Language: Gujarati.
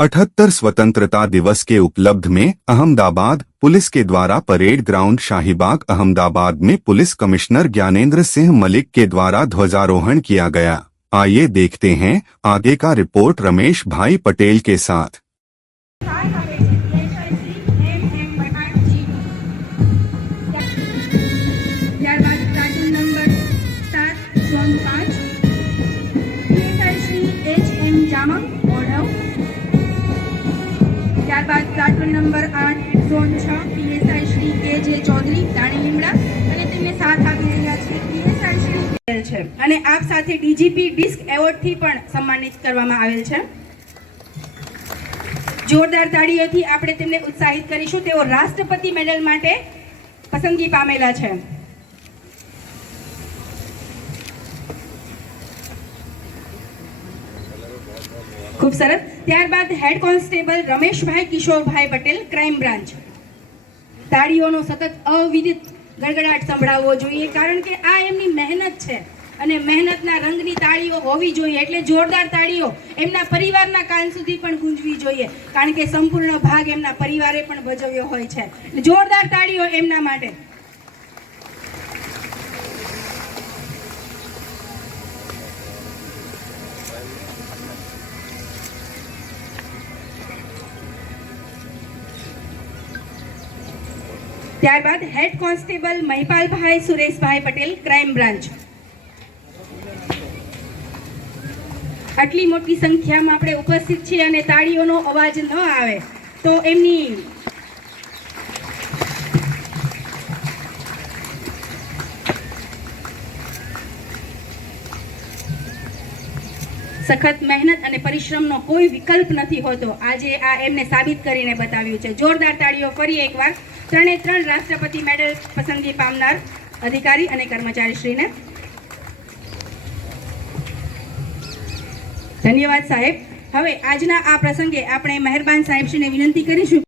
अठहत्तर स्वतंत्रता दिवस के उपलब्ध में अहमदाबाद पुलिस के द्वारा परेड ग्राउंड शाहीबाग अहमदाबाद में पुलिस कमिश्नर ज्ञानेंद्र सिंह मलिक के द्वारा ध्वजारोहण किया गया। आइए देखते हैं आगे का रिपोर्ट रमेश भाई पटेल के साथ। ત્યારબાદ platoon number 8 zone 6 PSI Shri K J. Chaudhary Dani Limda અને તેમને સાથ આપી રહ્યા છે પીએસઆઈ શ્રી છે અને આપ સાથે ડીજીપી ડિસ્ક એવોર્ડથી પણ સન્માનિત કરવામાં આવેલ છે। જોરદાર તાળીઓથી આપણે તેમને ઉત્સાહિત કરીશું। તેઓ રાષ્ટ્રપતિ મેડલ માટે પસંદગી પામેલા છે। खूब सरस। त्यारबाद head constable Rameshbhai Kishorbhai Patel crime branch. ताळीओनो सतत अविरत गड़गड़ाट संभळावવો જોઈએ કારણ કે આ એમની મહેનત છે અને મહેનતના રંગની તાળીઓ હોવી જોઈએ એટલે જોરદાર તાળીઓ એમના પરિવારના કાન સુધી પણ ગુંજવી જોઈએ કારણ કે સંપૂર્ણ ભાગ એમના પરિવારે પણ ભજવ્યો હોય છે। જોરદાર તાળીઓ એમના માટે। ત્યારબાદ head constable Mahipalbhai Sureshbhai Patel crime branch. આટલી મોટી સંખ્યામાં આપણે ઉપસ્થિત છીએ અને તાળીઓનો અવાજ ન આવે તો એમની સખત મહેનત અને પરિશ્રમનો કોઈ વિકલ્પ નથી હોતો। આજે આ એમને સાબિત કરીને બતાવ્યું છે। જોરદાર તાળીઓ ફરી એકવાર ત્રણે ત્રણ રાષ્ટ્રપતિ મેડલ પસંદગી પામનાર અધિકારી અને કર્મચારીશ્રીને ધન્યવાદ સાહેબ। હવે આજના આ પ્રસંગે આપણે મહેરબાન સાહેબશ્રીને વિનંતી કરીશું